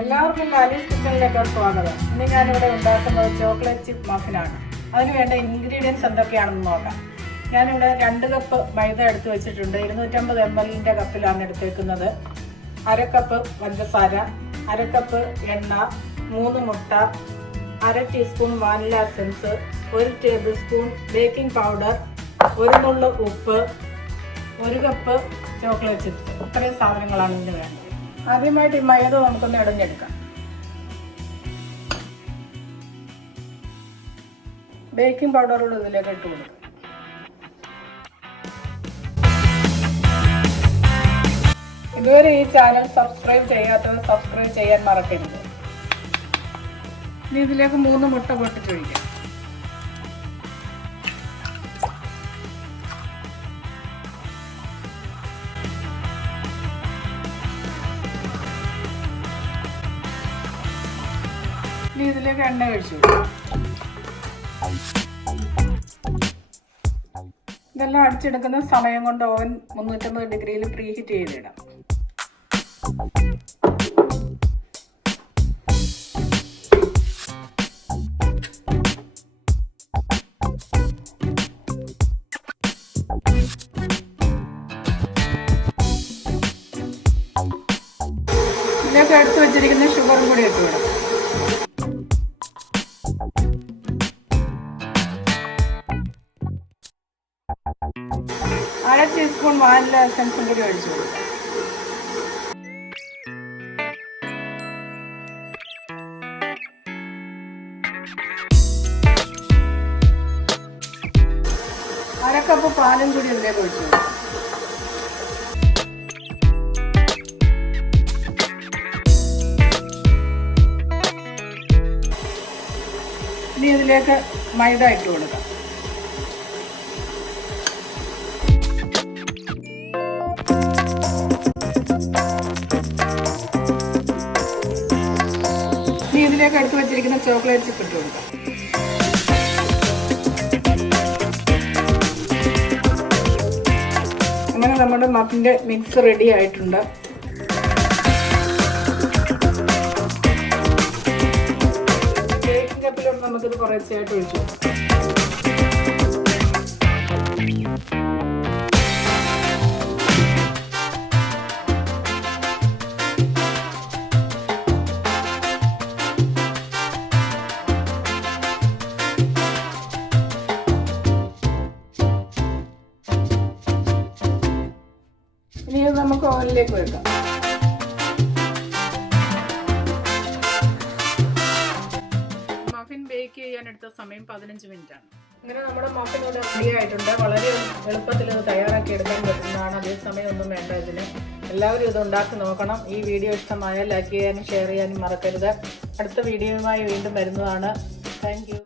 എല്ലാവർക്കും ലാലീസ് കിച്ചണിലേക്ക് സ്വാഗതം. ഇന്ന് ഞാനിവിടെ ഉണ്ടാക്കുന്നത് ചോക്ലേറ്റ് ചിപ്പ് മഫിനാണ്. അതിന് വേണ്ട ഇൻഗ്രീഡിയൻസ് എന്തൊക്കെയാണെന്ന് നോക്കാം. ഞാനിവിടെ 2 കപ്പ് മൈദ എടുത്ത് വെച്ചിട്ടുണ്ട്. 250 ml കപ്പിലാണ് എടുത്തേക്കുന്നത്. 1/2 കപ്പ് പഞ്ചസാര, 1/2 കപ്പ് എണ്ണ, 3 മുട്ട, 1/2 teaspoon vanilla essence, 1 table spoon baking powder, 1 നുള്ള് ഉപ്പ്, 1 കപ്പ് ചോക്ലേറ്റ് ചിപ്സ്. ഇത്രയും സാധനങ്ങളാണ് ഇതിന് വേണ്ടത്. ആദ്യമായിട്ട് ഈ മൈദ നമുക്കൊന്ന് ഇടഞ്ഞെടുക്കാം. ബേക്കിംഗ് പൗഡറുകൾ ഇതിലേക്ക് ഇട്ട് കൊടുക്കും. ഇതുവരെ ഈ ചാനൽ സബ്സ്ക്രൈബ് ചെയ്യാത്തത് സബ്സ്ക്രൈബ് ചെയ്യാൻ മറക്കരുത്. ഇനി ഇതിലേക്ക് 3 മുട്ട പൊട്ടിച്ചൊഴിക്കാം. ഇനി ഇതിലേക്ക് എണ്ണ ഒഴിച്ചു. ഇതെല്ലാം അടിച്ചെടുക്കുന്ന സമയം കൊണ്ട് ഓവൻ 350 ഡിഗ്രിയിൽ പ്രീ ഹീറ്റ് ചെയ്തിടാം. ഇതിലേക്ക് എടുത്തു വെച്ചിരിക്കുന്ന ഷുഗറും കൂടി ഇട്ട് വിടാം. 1/2 ടീസ്പൂൺ വാനില എസൻസും കൂടി ഒഴിച്ചു കൊടുക്കാം. അര കപ്പ് പാലും കൂടി ഇതിലേക്ക് ഒഴിച്ചു കൊടുക്കാം. ഇനി ഇതിലേക്ക് മൈദ ഇട്ട് കൊടുക്കാം. ഇനി ഇതിലേക്ക് എടുത്തു വെച്ചിരിക്കുന്ന ചോക്ലേറ്റ് ചിപ്പ് ഇട്ട് കൊടുക്കാം. അങ്ങനെ നമ്മുടെ മഫിൻ്റെ മിക്സ് റെഡി ആയിട്ടുണ്ട്. ബേക്കിംഗ് കപ്പിലോട്ട് നമുക്കിത് കുറച്ചായിട്ട് ഒഴിച്ചു. ഇനി ഇത് നമുക്ക് ഓവനിലേക്ക് വെക്കാം. മഫിൻ ബേക്ക് ചെയ്യാൻ എടുത്ത സമയം 15 മിനിറ്റാണ്. അങ്ങനെ നമ്മുടെ മഫിൻ ഇവിടെ റെഡി ആയിട്ടുണ്ട്. വളരെ എളുപ്പത്തിൽ ഇത് തയ്യാറാക്കി എടുക്കാൻ പറ്റുന്നതാണ്. അതേസമയം ഒന്നും വേണ്ട ഇതിന്. എല്ലാവരും ഇത് ഉണ്ടാക്കി നോക്കണം. ഈ വീഡിയോ ഇഷ്ടമായാൽ ലൈക്ക് ചെയ്യാനും ഷെയർ ചെയ്യാനും മറക്കരുത്. അടുത്ത വീഡിയോയുമായി വീണ്ടും വരുന്നതാണ്. Thank you.